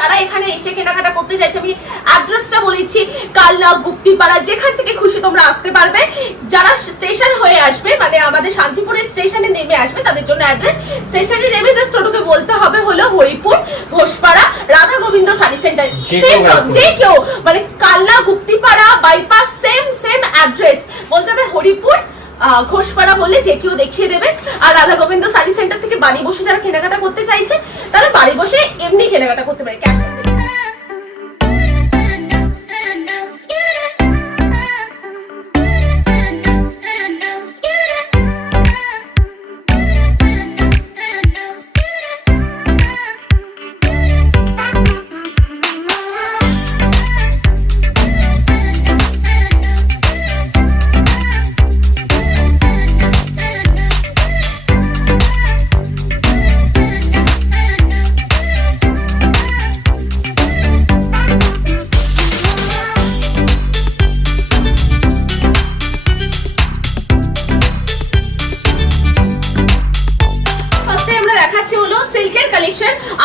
যারা এখানে এসে কেনাকাটা করতে চাইছে আমি অ্যাড্রেসটা বলেছি, কালনা, গুপ্তিপাড়া, যেখান থেকে খুশি তোমরা আসতে পারবে। যারা স্টেশন হয়ে আসবে মানে আমাদের শান্তিপুরের স্টেশনে নেমে আসবে তাদের জন্য অ্যাড্রেস, স্টেশনে নেমে জাস্ট টোটোকে বলতে হবে হলো হরিপুর, ঘোষপাড়া, রাধা গোবিন্দ শাড়ি সেন্টার। যে কেউ মানে Kalna, Guptipara, bypass same address বলতে হবে হরিপুর, ঘোষপাড়া বললে যে কেউ দেখিয়ে দেবে। আর রাধা গোবিন্দ শাড়ি সেন্টার থেকে বাড়ি বসে যারা কেনাকাটা করতে চাইছে তারা বাড়ি বসে এমনি কেনাকাটা করতে পারে।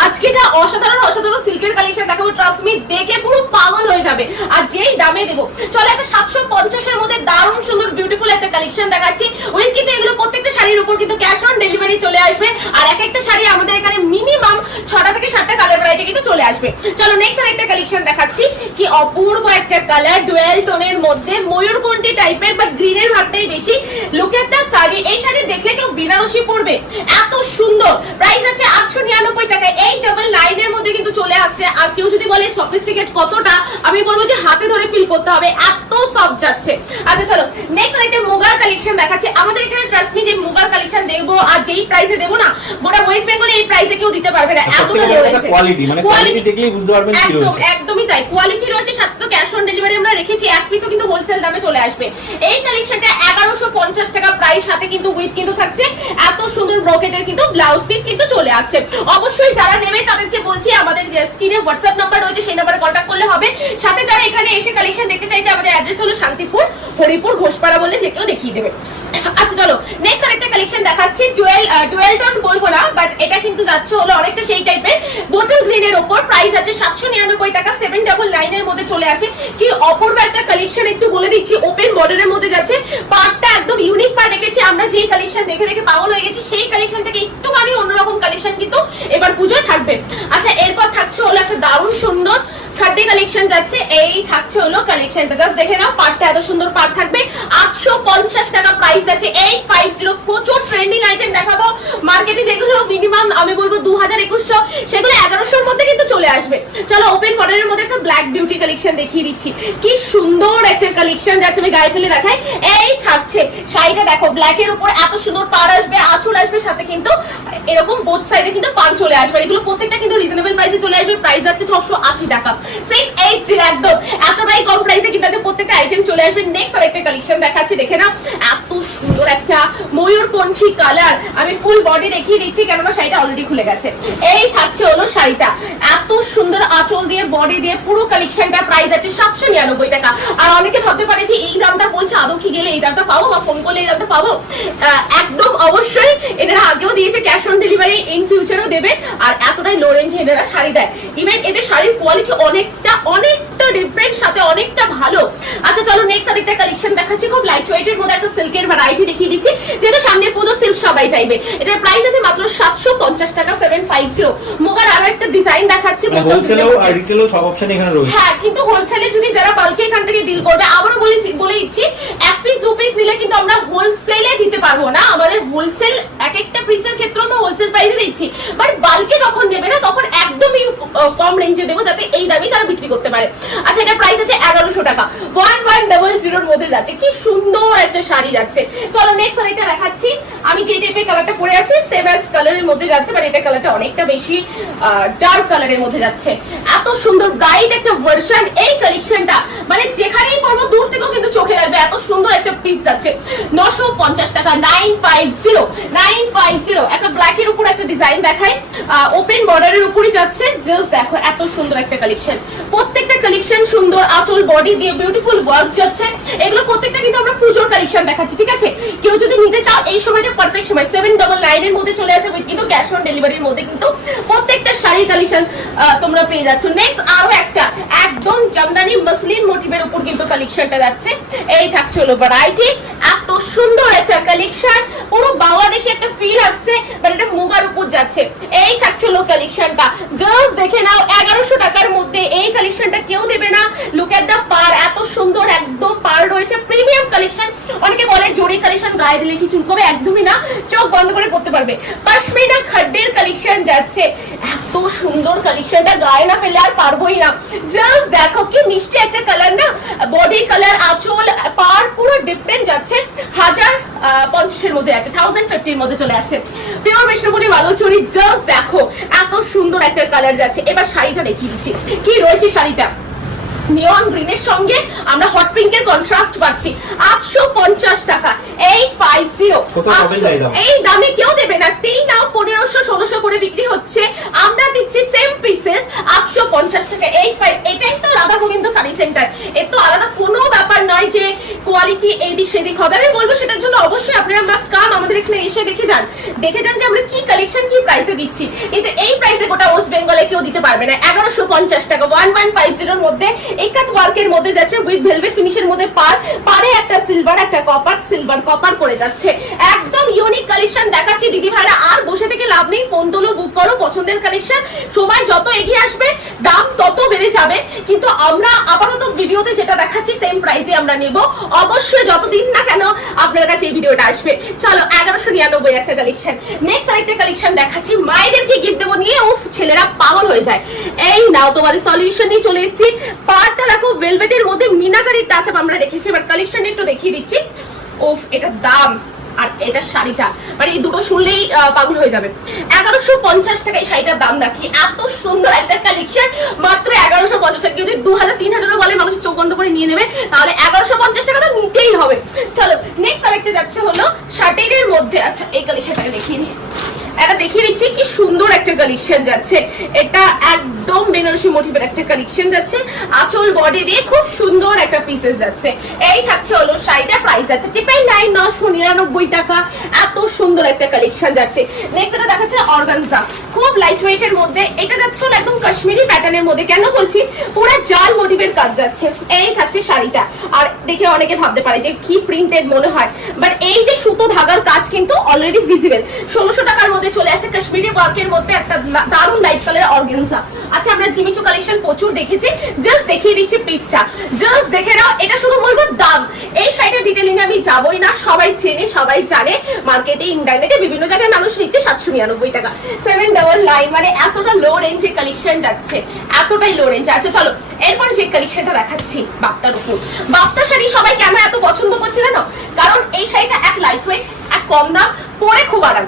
আজকে যা অসাধারণ সিল্কের কালেকশন দেখাবো, ট্রাস্ট মি দেখে পুরো পাগল হয়ে যাবে। আর যেই দামে দেবো, চলো একটা 750 এর মধ্যে দারুণ সুন্দর বিউটিফুল একটা কালেকশন দেখাচ্ছি। উইথ কিন্তু এগুলো প্রত্যেকটা শাড়ির উপর কিন্তু ক্যাশ অন ডেলিভারি চলে আসবে। আর এক একটা শাড়ি আমাদের এখানে মিনিমাম 6টা থেকে 7টা কালার ভ্যারাইটি কিন্তু চলে আসবে। চলো নেক্সট আরেকটা কালেকশন দেখাচ্ছি, কি অপূর্ব একটা কালার, ডুয়েল টোনের মধ্যে ময়ূরকণ্ঠী টাইপের বা গ্রিনের ভাবটাই বেশি। লুক এট দ্য শাড়ি, এই শাড়ি দেখলে কেউ বেনারসি পরবে, এত সুন্দর। প্রাইস আছে 899 টাকা। 899 এর মধ্যে কিন্তু চলে আসছে। আর কেউ যদি বলে সফিস্টিকেট কতটা, আমি বলবো যে হাতে ধরে ফিল করতে হবে, এত সফট যাচ্ছে। আচ্ছা চলো নেক্সট আরেকটা মুগার কালেকশন দেখাচ্ছি। আমাদের এখানে ট্রাস্ট মি যে মুগার কালেকশন দেখবো আর যেই প্রাইসে দেবো না, গোটা ওয়েস্ট বেঙ্গলে এই প্রাইসে কেউ দিতে পারবে না, এত রয়েছে কোয়ালিটি, মানে কোয়ালিটি দেখলেই বুঝতে পারবেন কি রয়েছে। একদমই তাই, কোয়ালিটি রয়েছে, সাথে তো ক্যাশ অন ডেলিভারি আমরা রেখেছি। এক পিসও কিন্তু হোলসেল দামে চলে আসবে। এই কালেকশনটা 1150 টাকা প্রাইস, সাথে কিন্তু উইথ কিন্তু থাকছে এত সুন্দর ব্রোকেটের কিন্তু ব্লাউজ পিস কিন্তু চলে আসছে। অবশ্যই যারা নেবে তাদেরকে বলছি আমাদের যে স্ক্রিনে হোয়াটসঅ্যাপ নাম্বার রয়েছে সেই নাম্বারে কন্ট্যাক্ট করলে হবে। সাথে যারা এখানে এসে কালেকশন দেখতে চাইছে আমাদের অ্যাড্রেস হলো শান্তিপুর, হরিপুর, ঘোষপাড়া বললে যে কেউ দেখিয়ে দেবে। আচ্ছা চলো নেক্সট আরেকটা কালেকশন দেখাচ্ছি। ডুয়েল টোন বলবো না, বাট এটা কিন্তু যাচ্ছে হলো অনেকটা সেই টাইপের বোটল গ্রিনের উপর। প্রাইস আছে 799 টাকা। 799 এর মধ্যে চলে আসে। কি অপূর্ব একটা কালেকশন, একটু বলে দিচ্ছি। ওপেন বর্ডারের মধ্যে যাচ্ছে, পার্টটা একদম ইউনিক পার্ট রেখেছি আমরা। যে কালেকশন দেখে দেখে পাগল হয়ে গেছি, সেই কালেকশন থেকে একটুখানি অন্যরকম কালেকশন কিন্তু এবার পুজোয় থাকবে। আচ্ছা এরপর থাকছে হলো একটা দারুণ সুন্দর খাদ্য কালেকশন যাচ্ছে। এই থাকছে হলো কালেকশনটা, জাস্ট দেখে নাও, পার্টটা এত সুন্দর পার্ট থাকবে। 850 টাকা প্রাইস আছে। 850। প্রচুর ট্রেন্ডিং আইটেম দেখাবো। মার্কেটে যেগুলো মিনিমাম আমি বলবো 2000-2100, সেগুলো 1100 এর মধ্যে কিন্তু চলে আসবে। চলো ওপেন বর্ডারের মধ্যে একটা ব্ল্যাক বিউটি কালেকশন দেখিয়ে দিচ্ছি। কি সুন্দর একটা কালেকশন যাচ্ছে, আমি গায়ে ফেলে দেখাই। এই থাকছে শাড়িটা দেখো, ব্ল্যাক এর উপর এত সুন্দর পাড় আসবে, আঁচল আসবে, সাথে কিন্তু এরকম বোথ সাইডে কিন্তু পান চলে আসবে। এগুলো প্রত্যেকটা কিন্তু রিজনেবল প্রাইসে চলে আসবে। প্রাইস আছে 680 টাকা। 680 একদম এতটাই কম প্রাইসে কিন্তু আছে, প্রত্যেকটা আইটেম চলে আসবে। নেক্সট আরেকটা কালেকশন দেখাচ্ছি, দেখে না, এত সুন্দর একটা ময়ূরকণ্ঠী কালার। আমি ফুল বডি দেখিয়ে দিচ্ছি কেননা শাড়িটা অলরেডি খুলে গেছে। এই থাকছে হলো শাড়িটা, এত সুন্দর আঁচল দিয়ে বডি দিয়ে পুরো কালেকশনটা। প্রাইস আছে 799 টাকা। আর অনেকে ভাবতে পারে যে এই দামটা বলছে, আদৌ কি গেলে এই দামটা পাবো বা ফোন করলে এই দামটা পাবো? একদম অবশ্যই। এনারা আগেও দিয়েছে ক্যাশ অন ডেলিভারি, ইন ফিউচারও দেবে। আর এতটাই লো রেঞ্জে এনারা শাড়ি দেয়। ইভেন এদের শাড়ির কোয়ালিটি অনেকটা ডিফারেন্ট, সাথে অনেকটা ভালো। আচ্ছা চলো নেক্সট আরেকটা কালেকশন দেখাচ্ছি। খুব লাইট ওয়েটের মধ্যে একটা সিল্কের ভ্যারাইটি দেখিয়ে দিচ্ছি, যেটা সামনে পুজো সিল্ক সবাই চাইবে। এটার প্রাইস আছে মাত্র 750 টাকা। 750। মুগার আরো একটা ডিজাইন দেখাচ্ছি। হোলসেলও আর রিটেলও সব অপশন এখানে রয়েছে। হ্যাঁ, কিন্তু হোলসেলে যদি যারা বাল্কে এখান থেকে ডিল করবে, আবারও বলে দিচ্ছি, এক পিস দু পিস নিলে কিন্তু আমরা হোলসেলে দিতে পারবো না। আমাদের হোলসেল এক একটা পিসের ক্ষেত্রে আমরা হোলসেল প্রাইসে দিচ্ছি, বাট বাল্কে যখন নেবে না তখন একদমই কম রেঞ্জে দেবো, যাতে এই দামে তারা বিক্রি করতে পারে। আচ্ছা এটা প্রাইস আছে 1100 টাকা। 1100 এর মধ্যে যাচ্ছে। কি সুন্দর একটা শাড়ি যাচ্ছে। চলো নেক্সট আরেকটা দেখাচ্ছি। আমি যে টাইপের কালারটা পরে আছি সেম অ্যাজ কালারের মধ্যে যাচ্ছে, বাট এটা কালারটা অনেকটা বেশি ডার্ক কালারের মধ্যে যাচ্ছে। এত সুন্দর ব্রাইট একটা ভার্সন। এই কালেকশনটা মানে যেখানেই পরবো দূর থেকেও কিন্তু চোখে লাগবে, এত সুন্দর একটা পিস যাচ্ছে। 950 টাকা। 950। একটা ব্ল্যাক এর উপর একটা ডিজাইন দেখায়, ওপেন বর্ডারের উপরই যাচ্ছে। জাস্ট দেখো এত সুন্দর একটা কালেকশন, প্রত্যেকটা কালেকশন সুন্দর, আঁচল বডি দিয়ে বিউটিফুল ওয়ার্ক যাচ্ছে। এগুলো প্রত্যেকটা কিন্তু আমরা পুজোর কালেকশন দেখাচ্ছি, ঠিক আছে? কেউ যদি নিতে চাও এই সময়টা পারফেক্ট সময়, 799 এর মধ্যে চলে আসে, উইথ কিন্তু ক্যাশ অন ডেলিভারির মধ্যে কিন্তু প্রত্যেকটা শাড়ি কালেকশন তোমরা পেয়ে যাচ্ছ। নেক্সট আরো একটা একদম জামদানি মাসলিন মোটিভের উপর কিন্তু কালেকশনটা যাচ্ছে। এই থাকছে হলো ভ্যারাইটি, এত সুন্দর একটা কালেকশন, পুরো বাংলাদেশে একটা ফিল আসছে, বাট এটা মুগার উপর যাচ্ছে। এই থাকছে হলো কালেকশনটা, জাস্ট দেখে নাও 1100 টাকার মধ্যে এই কালেকশনটা কেউ দেবে না। লুক এট দা পার, এত সুন্দর একদম পার রয়েছে, প্রিমিয়াম কালেকশন। অনেকে বলে জরি কালেকশন গায়ে দিলে কি চুলকবে, একদমই না, চোখ বন্ধ করে পড়তে পারবে। পশমিনা খাড্ডের কালেকশন যাচ্ছে, এত সুন্দর কালেকশনটা গায়ে না ফেলে আর পারবোই না। জাস্ট দেখো কি মিষ্টি একটা কালার না, বডি কালার, আঁচল, পার পুরো ডিফারেন্ট যাচ্ছে। 1050 এর মধ্যে আছে, 1050 এর মধ্যে চলে আসছে। পিওর বিষ্ণুপুরি বালুচুরি, জাস্ট দেখো এত সুন্দর একটা কালার যাচ্ছে। এবার শাড়িটা দেখিয়ে দিচ্ছি কি রয়েছে। শাড়িটা নিয়ন গ্রিনের সঙ্গে আমরা হট পিঙ্কের কন্ট্রাস্ট পাচ্ছি। 850 টাকা, 850। এই দামে কেউ দেবে না। স্টিল নাও 1500-1600 করে বিক্রি হচ্ছে, আমরা দিচ্ছি সেম পিসেস 850 টাকা, 85। এটাই তো রাধা গোবিন্দ শাড়ি সেন্টার, এর তো আলাদা কোনো ব্যাপার নয় যে কোয়ালিটি এদিক সেদিক হবে। আমি বলবো সেটার জন্য অবশ্যই আপনারা মাস্ট কাম, আমাদের এখানে এসে দেখে যান যে আমরা কি কালেকশন কি প্রাইসে দিচ্ছি। কিন্তু এই প্রাইসে গোটা ওয়েস্ট বেঙ্গলে কেউ দিতে পারবে না। 1150 টাকা, 1150 এর মধ্যে একাত ওয়ার্কের মধ্যে যাচ্ছে, উইথ ভেলভেট ফিনিশের মধ্যে পারে একটা সিলভার, একটা কপার, সিলভার কপার করে যাচ্ছে। একদম ইউনিক কালেকশন দেখাচ্ছি দিদি ভাইরা, আর বসে থেকে লাভ নেই, ফোন তোলো, বুক করো পছন্দের কালেকশন। সময় যত এগিয়ে আসবে দাম তত বেড়ে যাবে, কিন্তু আমরা আপাতত ভিডিওতে যেটা দেখাচ্ছি সেম প্রাইসে আমরা নেব। অবশ্যই যতদিন না কেন আপনার কাছে এই ভিডিওটা আসবে। চলো 1199 একটা কালেকশন। নেক্সট আরেকটা কালেকশন দেখাচ্ছি, মায়েদেরকে গিফট দেবো নিয়ে উফ ছেলেরা পাগল হয়ে যায়। এই নাও তোমাদের সলিউশন নিয়ে চলে এসেছি। পার্টটা দেখো ভেলভেটের মধ্যে মিনাকারির টাচ আপ আমরা রেখেছি, এবার কালেকশন একটু দেখিয়ে দিচ্ছি। উফ এটা দাম আর এটা শাড়িটা, মানে এই দুটো শুনলেই পাগল হয়ে যাবে। 1150 টাকা এই শাড়িটার দাম দেখি, এত সুন্দর একটা কালেকশন, মাত্র 1150 টাকা। কেউ যদি 2000-3000 বলে মানুষ চোখ বন্ধ করে নিয়ে নেবে, তাহলে 1150 টাকা তো নিতেই হবে। চলো নেক্সট আরেকটা যাচ্ছে হলো শার্টের মধ্যে। আচ্ছা এই কালেকশনটাকে দেখিয়ে নি, এটা দেখিয়ে দিচ্ছি কি সুন্দর একটা কালেকশন যাচ্ছে। এটা একদম বেনারসি মোটিভের একটা কালেকশন যাচ্ছে, আঁচল বডি দিয়ে খুব সুন্দর একটা পিসেস যাচ্ছে। এই থাকছে হলো শাড়িটা, প্রাইস আছে 999 টাকা। এত সুন্দর একটা কালেকশন যাচ্ছে। নেক্সট এটা দেখাচ্ছে অর্গানজা, খুব লাইট ওয়েট এর মধ্যে। এটা যাচ্ছে হলো একদম কাশ্মীরি প্যাটার্নের মধ্যে। কেন বলছি, পুরো জাল মোটিভের কাজ যাচ্ছে। এই থাকছে শাড়িটা, আর দেখে অনেকে ভাবতে পারে যে কি প্রিন্টেড মনে হয়, বাট এই যে সুতো ধাগার কাজ কিন্তু অলরেডি ভিজিবল। 1600 টাকার মধ্যে চলে আসে কাশ্মীরি ওয়ার্কের মধ্যে একটা দারুন লাইট কালার অর্গানজা। আচ্ছা আমরা জিমিচু কালেকশন প্রচুর দেখেছি, জাস্ট দেখিয়ে দিচ্ছি পিসটা, জাস্ট দেখে নাও। এটা শুধু বলবো দাম, এই শাড়িটার ডিটেইলিং আমি যাবই না, সবাই চেনে সবাই জানে, মার্কেটে ইন্টারনেটে বিভিন্ন জায়গায় মানুষ নিচ্ছে 799 টাকা। 799 মানে এতটা লো রেঞ্জে কালেকশন যাচ্ছে, এতটাই লো রেঞ্জ। আচ্ছা চলো এরপরে যে কালেকশনটা দেখাচ্ছি বাপ্তার উপর। বাপ্তা শাড়ি সবাই কেন এত পছন্দ করছে জানো? কারণ এই শাড়িটা এক লাইট ওয়েট, এক কম দাম, পরে খুব আরাম।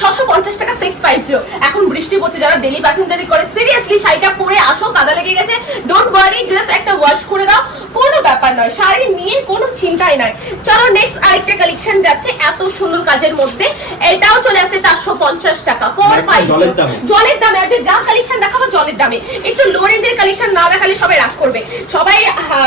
650 টাকা 650। এখন বৃষ্টি পড়ছে, যারা ডেলি প্যাসেঞ্জারি করে সিরিয়াসলি শাড়িটা পরে আসো, কাদা লেগে গেছে, ডোন্ট ওয়ারি, জাস্ট একটা ওয়াশ করে দাও, কোনো ব্যাপার নয়, শাড়ি নিয়ে কোনো চিন্তাই নাই। চলো নেক্সট আরেকটা কালেকশন যাচ্ছে এত সুন্দর কাজের মধ্যে। এটাও চলে আসছে 450 টাকা, 450 জলের দামে আছে। যা কালেকশন দেখাবো জলের দামে। একটু লো রেঞ্জের কালেকশন না দেখালে সবাই রাগ করবে, সবাই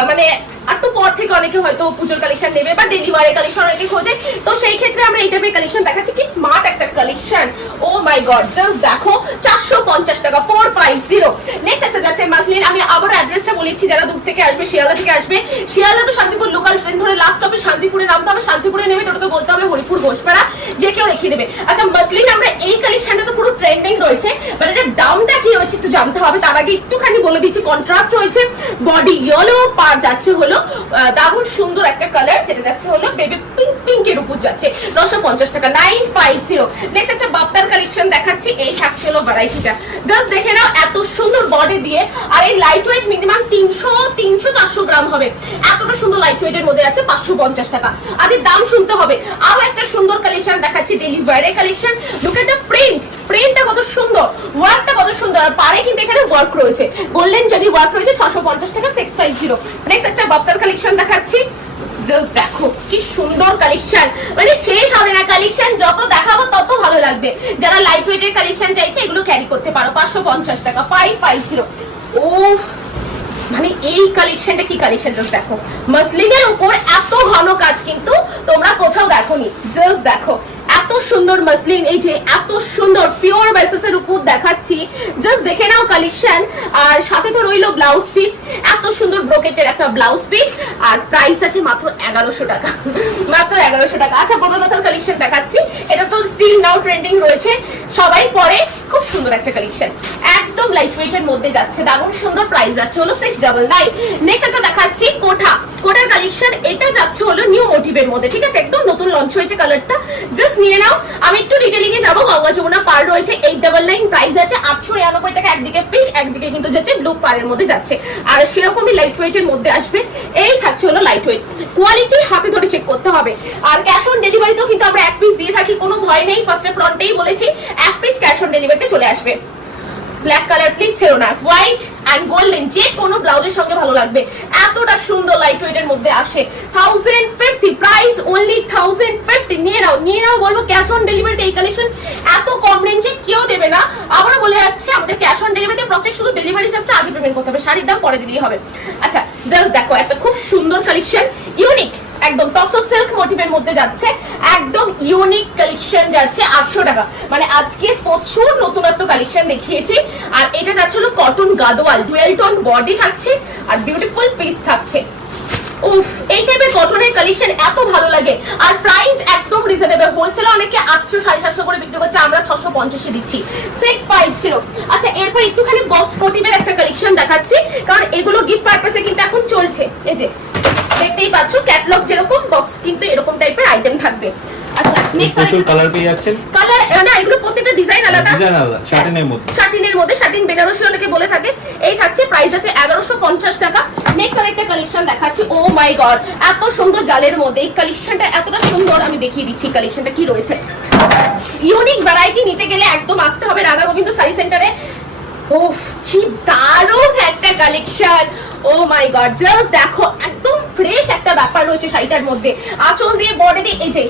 মানে একটু পর থেকে অনেকে হয়তো পুজোর কালেকশন নেবে বা ডেলি ওয়ারের কালেকশন অনেকে খোঁজে, তো সেই ক্ষেত্রে আমরা এই টাইপের কালেকশন দেখাচ্ছি। কি স্মার্ট একটা কালেকশন, ও মাই গড, জাস্ট দেখো 450 টাকা, 450। নেক্সট একটা যাচ্ছে মাসলিন। আমি আবার অ্যাড্রেসটা বলেছি, যারা দূর থেকে আসবে, শিয়ালদা থেকে আসবে, শিয়ালদা তো শান্তিপুর লোকাল ট্রেন ধরে লাস্ট স্টপে শান্তিপুরে নামতে হবে, শান্তিপুরে নেমে টোটোতে বলতে হবে হরিপুর ঘোষপাড়া, যে কেউ দেখিয়ে দেবে। আচ্ছা মাসলিন আমরা এই কালেকশনটা তো পুরো ট্রেন্ডিং রয়েছে, বাট এটার দামটা কি রয়েছে একটু জানতে হবে। তার আগে একটুখানি বলে দিচ্ছি, কন্ট্রাস্ট রয়েছে, বডি ইয়েলো, পার যাচ্ছে হলো দারুণ সুন্দর একটা কালার, যেটা যাচ্ছে হলো বেবি পিঙ্ক, পিঙ্কের উপর যাচ্ছে 950 টাকা, 950। নেক্সট একটা বাপ্তার কালেকশন দেখাচ্ছি। এই থাকছে হলো ভ্যারাইটিটা, জাস্ট দেখে নাও এত সুন্দর বডি দিয়ে, আর এই লাইট ওয়েট মিনিমাম 300-400 গ্রাম হবে। এতটা সুন্দর লাইট ওয়েটের মধ্যে আছে 550 টাকা। আজ দাম শুনতে হবে। আরো একটা সুন্দর কালেকশন দেখাচ্ছি, ডেলি ওয়্যারের collection. Look at the print, প্রিন্টটা কত সুন্দর, ওয়ার্কটা কত সুন্দর, আর পারে কিন্তু এখানে ওয়ার্ক রয়েছে, গোল্ডেন জারি ওয়ার্ক রয়েছে, 650 টাকা 650। নেক্সট একটা বাপ্তার কালেকশন দেখাচ্ছি, জাস্ট দেখো কি সুন্দর কালেকশন, মানে শেষ হবে না কালেকশন, যত দেখাবো তত ভালো লাগবে। যারা লাইট ওয়েটের কালেকশন চাইছে এগুলো ক্যারি করতে পারো 550 টাকা 550। ও মানে এই কালেকশনটা কি কালেকশন, জাস্ট দেখো মাসলিনের উপর এত ঘন কাজ কিন্তু তোমরা কোথাও দেখোনি। জাস্ট দেখো এত সুন্দর মাসলিন, এই যে এত সুন্দর পিওর বেসিস এর উপর দেখাচ্ছি, জাস্ট দেখে নাও কালেকশন। আর সাথে তো রইলো ব্লাউজ পিস, এত সুন্দর ব্রোকেটের একটা ব্লাউজ পিস, আর প্রাইস আছে মাত্র 1100 টাকা, মাত্র 1100 টাকা। আচ্ছা বনলতার কালেকশন দেখাচ্ছি, এটা তো স্টিল নাও ট্রেন্ডিং রয়েছে, সবাই পরে, খুব সুন্দর একটা কালেকশন, একদম লাইট ওয়েট এর মধ্যে যাচ্ছে, দারুণ সুন্দর, প্রাইস যাচ্ছে হলো 699। নেক্সট একটা দেখাচ্ছি কোটার কালেকশন, এটা যাচ্ছে হলো নিউ মোটিভের মধ্যে, ঠিক আছে, একদম নতুন লঞ্চ হয়েছে কালারটা, জাস্ট নিয়ে নাও। আমি একটু ডিটেইলিং এ যাবো, গঙ্গা যমুনা পার রয়েছে 899, প্রাইস আছে 899 টাকা, একদিকে পিঙ্ক একদিকে কিন্তু যাচ্ছে ব্লু পারের মধ্যে যাচ্ছে, আর সেরকমই লাইট ওয়েট এর মধ্যে আসবে। এই থাকছে হলো লাইট ওয়েট, কোয়ালিটি হাতে ধরে চেক করতে হবে। আর ক্যাশ অন ডেলিভারিতেও কিন্তু আমরা এক পিস দিয়ে থাকি, কোনো ভয় নেই, ফার্স্টে ফ্রন্টেই বলেছি এক পিস ক্যাশ অন ডেলিভারিতে চলে আসবে। ব্ল্যাক কালার প্লিজ ছেড়ো না, হোয়াইট এন্ড গোল্ডেন যে কোনো ব্লাউজের সঙ্গে ভালো লাগবে, এতটা সুন্দর লাইট ওয়েট এর মধ্যে আসে। 1050 প্রাইস অনলি 1050, নিয়ে নাও বলবো। ক্যাশ অন ডেলিভারিতে এই কালেকশন এত কম রেঞ্জে কেউ দেবে না, আবারও বলে যাচ্ছে আমাদের ক্যাশ অন ডেলিভারিতে প্রসেস, শুধু ডেলিভারি চার্জটা আগে পেমেন্ট করতে হবে, শাড়ির দাম পরে দিলেই হবে। আচ্ছা জাস্ট দেখো একটা খুব সুন্দর কালেকশন, ইউনিক একদম টসো সিল্ক মোটিভের মধ্যে যাচ্ছে, একদম ইউনিক কালেকশন যাচ্ছে 800 টাকা। মানে আজকে প্রচুর নতুনত্ব কালেকশন দেখিয়েছি, আর এটা যাচ্ছে হলো cotton Gadwal, dual tone body থাকছে আর বিউটিফুল পিস থাকছে। উফ, এই টাইপের কটনের কালেকশন এত ভালো লাগে, আর প্রাইস একদম রিজনেবল। হোলসেলে অনেকে 800 750 করে বিক্রি করছে, আমরা 650 এ দিচ্ছি 650। আচ্ছা এরপর একটুখানি বক্স মোটিভের একটা কালেকশন দেখাচ্ছি, কারণ এগুলো গিফট পারপাসে কিন্তু এখন চলছে। এই যে দেখতেই পাচ্ছ ক্যাটালগ যেরকম, বক্স কিন্তু এরকম টাইপের আইটেম থাকবে। আচ্ছা নেক্সট প্রচুর কালার পেয়ে যাচ্ছেন, কালার না এগুলো প্রত্যেকটা ডিজাইন আলাদা, শাটিনের মধ্যে, শাটিন বেনারসি অনেকে বলে থাকে। এই থাকছে, প্রাইস আছে 1150 টাকা। নেক্সট আরেকটা কালেকশন দেখাচ্ছি, ও মাই গড এত সুন্দর জালের মধ্যে, এই কালেকশনটা এতটা সুন্দর, আমি দেখিয়ে দিচ্ছি কালেকশনটা কি রয়েছে। ইউনিক ভ্যারাইটি নিতে গেলে একদম আসতে হবে রাধা গোবিন্দ শাড়ি সেন্টারে। ওফ কি দারুণ একটা কালেকশন, ও মাই গড জাস্ট দেখো একদম ফ্রেশ একটা ব্যাপার রয়েছে শাড়িটার মধ্যে, আঁচল দিয়ে বডি দিয়ে এই যে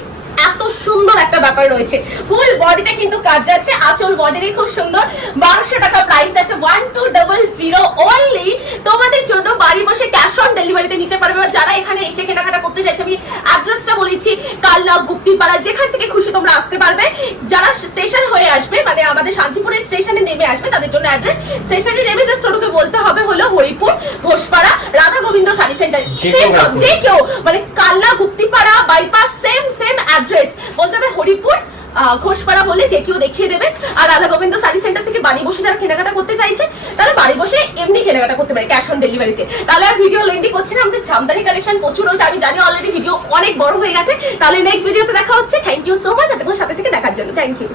এত সুন্দর একটা ব্যাপার রয়েছে, ফুল বডিতে কিন্তু কাজ যাচ্ছে, আঁচল বডি দিয়ে খুব সুন্দর। 1200 টাকা প্রাইস আছে, 1200 অনলি তোমাদের জন্য, বাড়ি বসে ক্যাশ অন ডেলিভারিতে নিতে পারবে। যারা এখানে এসে কেনাকাটা করতে চাইছে, আমি অ্যাড্রেসটা বলেছি, কালনা গুপ্তিপাড়া, যেখান থেকে খুশি তোমরা আসতে পারবে। যারা স্টেশন হয়ে আসবে, মানে আমাদের শান্তিপুরের স্টেশনে নেমে আসবে, তাদের জন্য অ্যাড্রেস, স্টেশনে নেমে জাস্ট ওটাকে বলতে হবে হলো হরিপুর ঘোষপাড়া রাধা গোবিন্দ শাড়ি সেন্টার, যে কেউ মানে Kalna Guptipara bypass same address বলতে হবে হরিপুর ঘোষপাড়া বলে যে কেউ দেখিয়ে দেবে। আর রাধা গোবিন্দ শাড়ি সেন্টার থেকে বাড়ি বসে যারা কেনাকাটা করতে চাইছে তারা বাড়ি বসে এমনি কেনাকাটা করতে পারে ক্যাশ অন ডেলিভারিতে। তাহলে আর ভিডিও লেন্দি করছি না, আমাদের জামদানি কালেকশন প্রচুর রয়েছে, আমি জানি অলরেডি ভিডিও অনেক বড় হয়ে গেছে। তাহলে নেক্সট ভিডিওতে দেখা হচ্ছে। থ্যাংক ইউ সো মাচ এতক্ষণ সাথে থেকে দেখার জন্য, থ্যাংক ইউ।